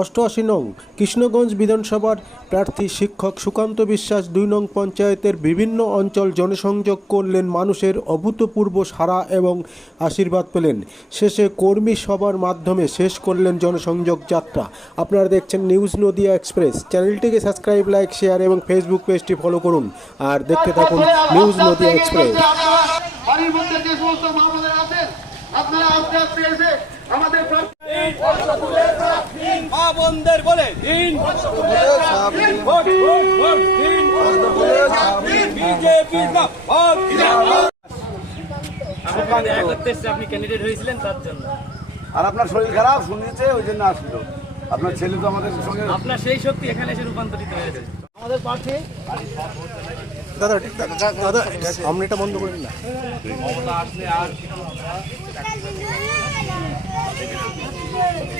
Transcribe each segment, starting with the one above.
অষ্টআশি নং কৃষ্ণগঞ্জ বিধানসভার প্রার্থী শিক্ষক সুকান্ত বিশ্বাস ২ নং পঞ্চায়েতের বিভিন্ন অঞ্চল জনসংযোগ করলেন, মানুষের অভূতপূর্ব সাড়া এবং আশীর্বাদ পেলেন। শেষে কর্মী সভার মাধ্যমে শেষ করলেন জনসংযোগ যাত্রা। আপনারা দেখছেন নিউজ নদিয়া এক্সপ্রেস। চ্যানেলটিকে সাবস্ক্রাইব, লাইক, শেয়ার এবং ফেসবুক পেজটি ফলো করুন আর দেখতে থাকুন নিউজ নদিয়া এক্সপ্রেস। আপনারা আস্তে আস্তে এসে আমাদের মা বোনদের বলে দিন বিজেপি আপনি ক্যান্ডিডেট হয়েছিলেন তার জন্য, আর আপনার শরীর খারাপ শুনেছে ওই জন্য আসলো। আপনার ছেলে তো আমাদের সঙ্গে, আপনার সেই শক্তি এখানে এসে রূপান্তরিত হয়েছে। আমাদের প্রার্থী দাদা দাদা সামনেটা বন্ধ করেন না।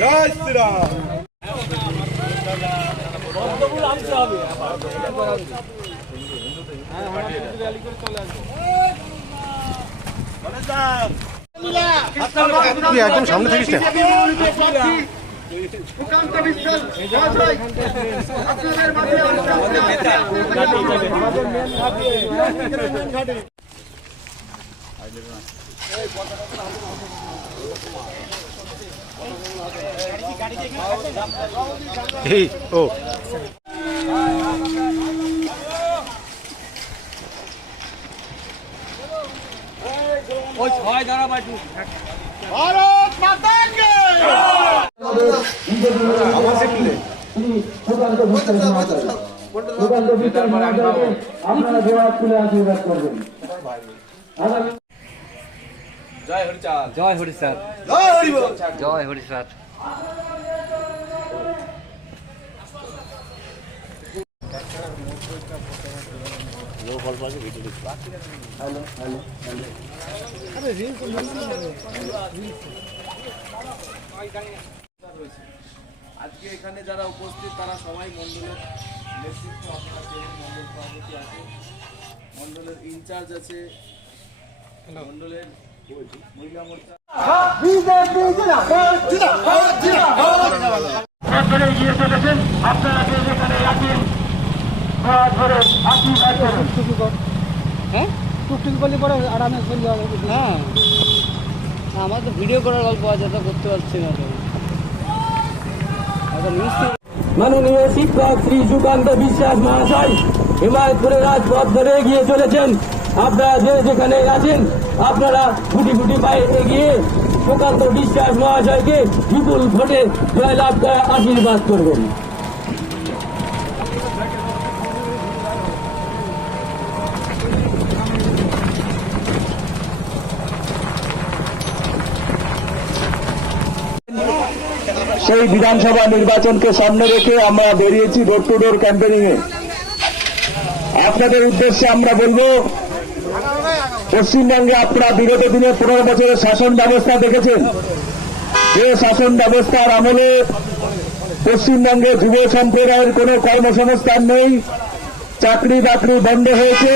জয় শ্রীরাম। তুই একদম সামনে থাকিস না। সুকান্ত বিশ্বাস আপনাদের মাঝে এই ও ওই ছয় দাঁড়া বাইটু ভারত মাতা কে আপনারা জবাব তুলে আশীর্বাদ করবেন। জয় হরিচাঁদ, জয় হরিচাঁদ, জয় হরিবল। জয় হরিচাঁদ। আজকে এখানে যারা উপস্থিত তারা সবাই মন্ডলের নেতৃত্ব, আপনারা চেনেন, মন্ডল সভাপতি আছে, মন্ডলের ইনচার্জ আছে, মন্ডলের মহিলা মোর্চা আপনারা যেখানে আছেন ধরে আশীর্বাদ করুন। হ্যাঁ টুকটুক করলে পরে আরামে চলে যাবে। হ্যাঁ আমার তো ভিডিও করার গল্প আছে, তো করতে পারছি না তো। মাননীয় শিক্ষক শ্রী সুকান্ত বিশ্বাস মহাশয় হিমায়তপুরের রাজপথ ধরে এগিয়ে চলেছেন। আপনারা যে যেখানে আছেন আপনারা ফুটি ফুটি পায়ে এগিয়ে সুকান্ত বিশ্বাস মহাশয়কে বিপুল ভোটে জয়লাভ করে আশীর্বাদ করবেন। সেই বিধানসভা নির্বাচনকে সামনে রেখে আমরা বেরিয়েছি ডোর টু ডোর ক্যাম্পেনিং এ। আপনাদের উদ্দেশ্যে আমরা বলবো, পশ্চিমবঙ্গে আপনারা বিগত দিনে 15 বছরের শাসন ব্যবস্থা দেখেছেন। যে শাসন ব্যবস্থার আমলে পশ্চিমবঙ্গে যুব সম্প্রদায়ের কোনো কর্মসংস্থান নেই, চাকরি বাকরি বন্ধ হয়েছে।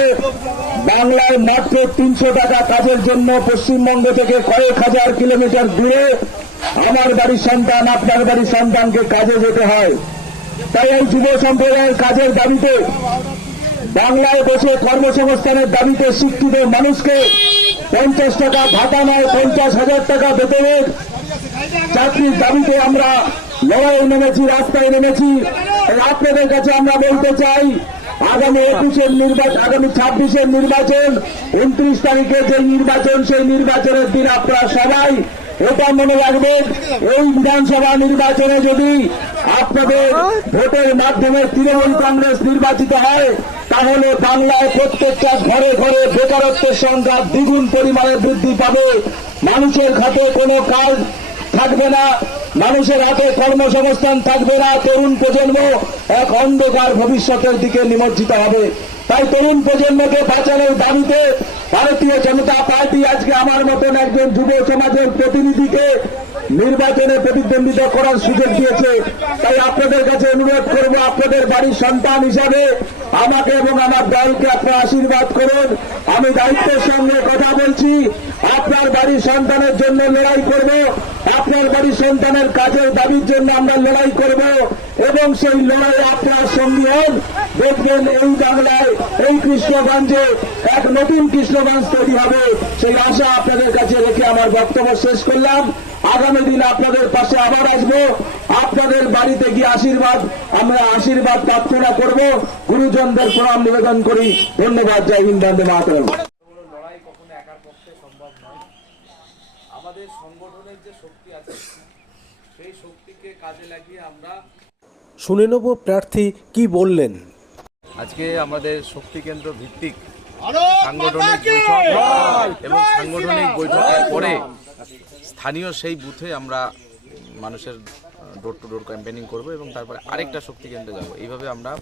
বাংলায় মাত্র 300 টাকা কাজের জন্য পশ্চিমবঙ্গ থেকে কয়েক হাজার কিলোমিটার দূরে আমার বাড়ির সন্তান, আপনার বাড়ির সন্তানকে কাজে যেতে হয়। তাই এই যুব সম্প্রদায়ের কাজের দাবিতে, বাংলায় বসে কর্মসংস্থানের দাবিতে শিক্ষিত মানুষকে 50 টাকা ভাতা নয় 50,000 টাকা বেতনের চাকরির দাবিতে আমরা লড়াইয়ে নেমেছি, রাস্তায় নেমেছি। আপনাদের কাছে আমরা বলতে চাই, আগামী 21-এর নির্বাচন, আগামী 26-এর নির্বাচন, 29 তারিখে যে নির্বাচন, সেই নির্বাচনের দিন আপনারা সবাই এটা মনে রাখবেন, এই বিধানসভা নির্বাচনে যদি আপনাদের ভোটের মাধ্যমে তৃণমূল কংগ্রেস নির্বাচিত হয়, তাহলে বাংলায় প্রত্যেকটা ঘরে ঘরে বেকারত্বের সংখ্যা দ্বিগুণ পরিমাণে বৃদ্ধি পাবে। মানুষের হাতে কোনো কাজ থাকবে না, মানুষের হাতে কর্মসংস্থান থাকবে না। তরুণ প্রজন্ম এক অন্ধকার ভবিষ্যতের দিকে নিমজ্জিত হবে। তাই তরুণ প্রজন্মকে বাঁচানোর দাবিতে ভারতীয় জনতা পার্টি আজকে আমার মতন একজন যুব সমাজের প্রতিনিধিকে নির্বাচনে প্রতিদ্বন্দ্বিতা করার সুযোগ দিয়েছে। তাই আপনাদের কাছে অনুরোধ করব, আপনাদের বাড়ির সন্তান হিসাবে আমাকে এবং আমার দলকে আপনার আশীর্বাদ করুন। আমি দায়িত্বের সঙ্গে কথা বলছি, আপনার বাড়ির সন্তানের জন্য লড়াই করব, আপনার বাড়ির সন্তানের কাজের দাবির জন্য আমরা লড়াই করব এবং সেই লড়াই আপনার সঙ্গী হন। দেখবেন এই বাংলায়, এই কৃষ্ণগঞ্জে এক নতুন কৃষ্ণগঞ্জ তৈরি হবে, সেই আশা আপনাদের কাছে রেখে আমার বক্তব্য শেষ করলাম। আগামী দিন আপনাদের পাশে আবার আসবো, আপনাদের বাড়িতে গিয়ে আমরা আশীর্বাদ প্রার্থনা করব, গুরুজনদের প্রণাম নিবেদন করি। ধন্যবাদ। জয় হিন্দ, বন্দে মাতরম। কোনো লড়াই কখনো একার পক্ষে সম্ভব নয়। আমাদের সংগঠনের যে শক্তি আছে সেই শক্তিকে কাজে লাগিয়ে আমরা শুনে নেব প্রার্থী কি বললেন। আজকে আমাদের শক্তি কেন্দ্র ভিত্তিক সাংগঠনিক বৈঠক এবং সাংগঠনিক বৈঠকের পরে স্থানীয় সেই বুথে আমরা মানুষের ডোর টু ডোর ক্যাম্পেনিং করব এবং তারপরে আরেকটা শক্তি কেন্দ্রে যাব। এইভাবে আমরা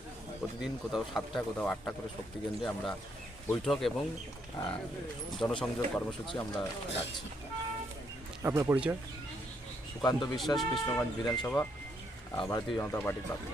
প্রতিদিন কোথাও 7টা কোথাও 8টা করে শক্তি কেন্দ্রে আমরা বৈঠক এবং জনসংযোগ কর্মসূচি আমরা রাখছি। আপনার পরিচয়? সুকান্ত বিশ্বাস, কৃষ্ণগঞ্জ বিধানসভা, ভারতীয় জনতা পার্টির প্রার্থী।